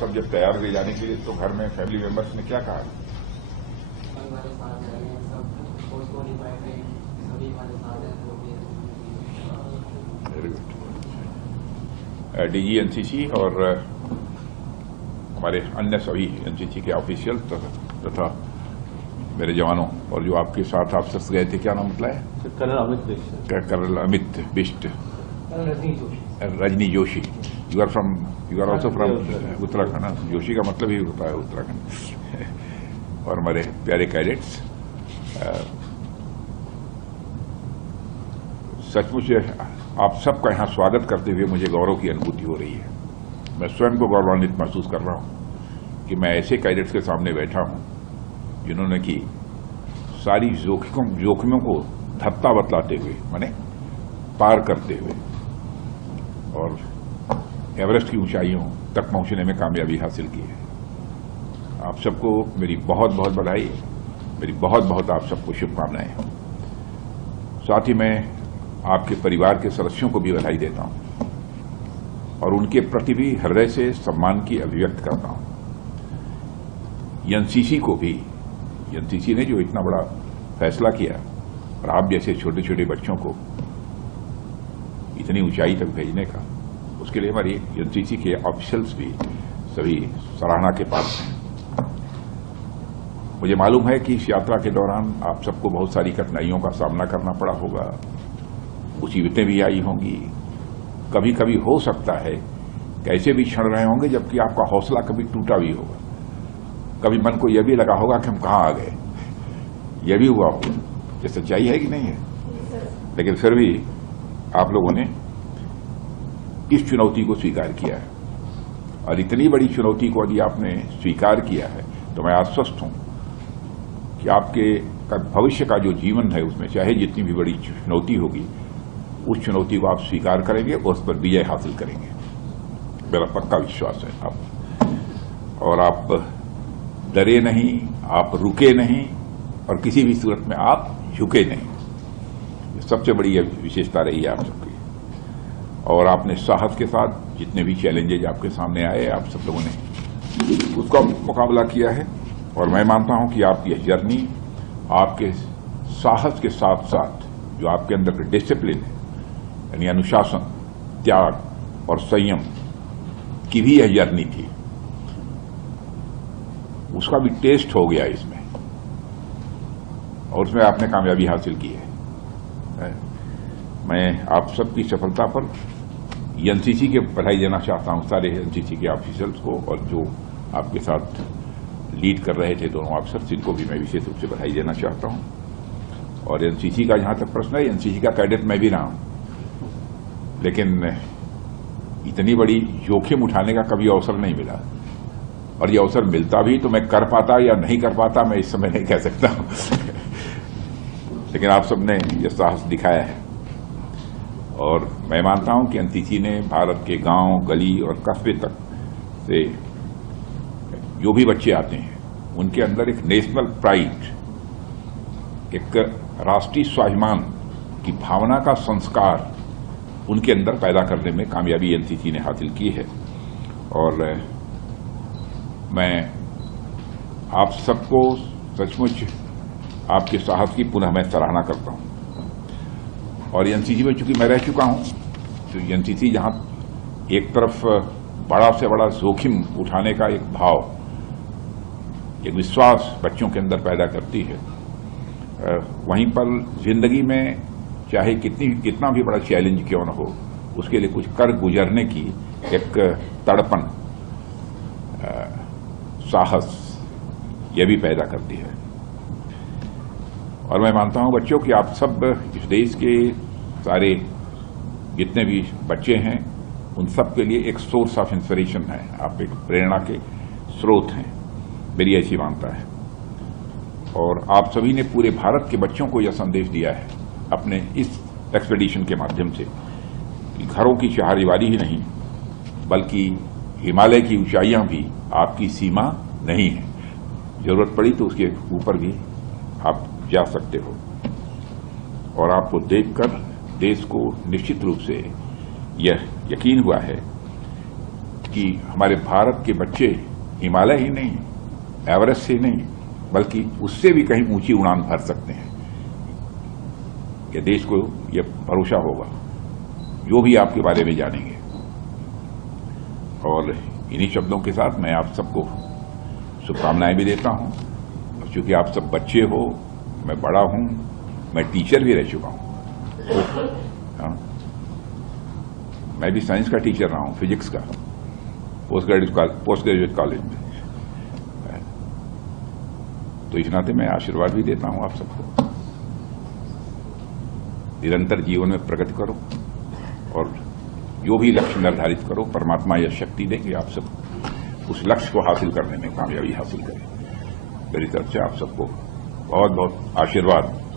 सब जब तैयार हुए जाने के लिए तो घर में फैमिली मेंबर्स ने क्या कहा? Very good. डीजी एनसीसी और हमारे अन्य सभी एनसीसी के ऑफिशियल तथा मेरे जवानों और जो आपके साथ आप सब गए थे, क्या नाम बताया? Colonel Amit Bisht, Rajni Joshi. You are also from Uttarakhand. Joshi का मतलब ही होता है उत्तराखंड। और हमारे प्यारे कैडेट्स, सचमुच आप सबका यहाँ स्वागत करते हुए मुझे गौरव की अनुभूति हो रही है। मैं स्वयं को गौरवान्वित महसूस कर रहा हूँ कि मैं ऐसे कैडेट्स के सामने बैठा हूँ जिन्होंने कि सारी जोखिमों को धत्ता बतलाते हुए, माने पार करते हुए, और एवरेस्ट की ऊंचाइयों तक पहुंचने में कामयाबी हासिल की है। आप सबको मेरी बहुत बहुत बधाई, मेरी बहुत बहुत आप सबको शुभकामनाएं। साथ ही मैं आपके परिवार के सदस्यों को भी बधाई देता हूं और उनके प्रति भी हृदय से सम्मान की अभिव्यक्त करता हूं। एनसीसी को भी, एनसीसी ने जो इतना बड़ा फैसला किया और आप जैसे छोटे छोटे बच्चों को इतनी ऊंचाई तक भेजने का, उसके लिए हमारी एनसीसी के ऑफिशियल्स भी सभी सराहना के पात्र हैं। मुझे मालूम है कि इस यात्रा के दौरान आप सबको बहुत सारी कठिनाइयों का सामना करना पड़ा होगा, मुसीबतें भी आई होंगी। कभी कभी हो सकता है कि ऐसे भी क्षण रहे होंगे जबकि आपका हौसला कभी टूटा भी होगा। कभी मन को यह भी लगा होगा कि हम कहाँ आ गए, यह भी हुआ होगा। ये सच्चाई है कि नहीं है? लेकिन फिर भी आप लोगों ने इस चुनौती को स्वीकार किया है और इतनी बड़ी चुनौती को यदि आपने स्वीकार किया है तो मैं आश्वस्त हूं कि आपके भविष्य का जो जीवन है उसमें चाहे जितनी भी बड़ी चुनौती होगी, उस चुनौती को आप स्वीकार करेंगे और उस पर विजय हासिल करेंगे। मेरा पक्का विश्वास है आप। और आप डरे नहीं, आप रुके नहीं और किसी भी सूरत में आप झुके नहीं। सबसे बड़ी विशेषता रही है आप सबकी। और आपने साहस के साथ जितने भी चैलेंजेज आपके सामने आए, आप सब लोगों ने उसका मुकाबला किया है। और मैं मानता हूं कि आप यह जर्नी आपके साहस के साथ साथ जो आपके अंदर का डिसिप्लिन है, यानी अनुशासन, त्याग और संयम की भी यह जर्नी थी, उसका भी टेस्ट हो गया इसमें और उसमें आपने कामयाबी हासिल की है। मैं आप सबकी सफलता पर एनसीसी के बधाई देना चाहता हूं, सारे एनसीसी के ऑफिसर्स को, और जो आपके साथ लीड कर रहे थे दोनों अफसर, इनको भी मैं विशेष रूप से बधाई देना चाहता हूं। और एनसीसी का जहां तक प्रश्न है, एनसीसी का कैडेट मैं भी रहा हूं, लेकिन इतनी बड़ी जोखिम उठाने का कभी अवसर नहीं मिला। और ये अवसर मिलता भी तो मैं कर पाता या नहीं कर पाता, मैं इस समय नहीं कह सकता हूं। लेकिन आप सबने ये साहस दिखाया है और मैं मानता हूं कि एनसीसी ने भारत के गांव, गली और कस्बे तक से जो भी बच्चे आते हैं उनके अंदर एक नेशनल प्राइड, एक राष्ट्रीय स्वाभिमान की भावना का संस्कार उनके अंदर पैदा करने में कामयाबी एनसीसी ने हासिल की है। और मैं आप सबको सचमुच आपके साहस की पुनः मैं सराहना करता हूं। और एनसीसी में चूंकि मैं रह चुका हूं, तो एनसीसी जहां एक तरफ बड़ा से बड़ा जोखिम उठाने का एक भाव, एक विश्वास बच्चों के अंदर पैदा करती है, वहीं पर जिंदगी में चाहे कितना भी बड़ा चैलेंज क्यों न हो, उसके लिए कुछ कर गुजरने की एक तड़पन, साहस, यह भी पैदा करती है। और मैं मानता हूं बच्चों कि आप सब इस देश के सारे जितने भी बच्चे हैं उन सब के लिए एक सोर्स ऑफ इंस्पिरेशन है, आप एक प्रेरणा के स्रोत हैं, मेरी ऐसी मानता है। और आप सभी ने पूरे भारत के बच्चों को यह संदेश दिया है अपने इस एक्सपेडिशन के माध्यम से कि घरों की चारदीवारी ही नहीं बल्कि हिमालय की ऊंचाइयां भी आपकी सीमा नहीं है, जरूरत पड़ी तो उसके ऊपर भी आप जा सकते हो। और आपको देखकर देश को निश्चित रूप से यह यकीन हुआ है कि हमारे भारत के बच्चे हिमालय ही नहीं, एवरेस्ट ही नहीं, बल्कि उससे भी कहीं ऊंची उड़ान भर सकते हैं। ये देश को यह भरोसा होगा जो भी आपके बारे में जानेंगे। और इन्हीं शब्दों के साथ मैं आप सबको शुभकामनाएं भी देता हूं। और चूंकि आप सब बच्चे हो, मैं बड़ा हूं, मैं टीचर भी रह चुका हूं। मैं भी साइंस का टीचर रहा हूं, फिजिक्स का, पोस्ट ग्रेजुएट कॉलेज में। तो इस नाते मैं आशीर्वाद भी देता हूं आप सबको। निरंतर जीवन में प्रगति करो और जो भी लक्ष्य निर्धारित करो, परमात्मा यह शक्ति दे कि आप सब उस लक्ष्य को हासिल करने में कामयाबी हासिल करें। मेरी तरफ से आप सबको बहुत बहुत आशीर्वाद।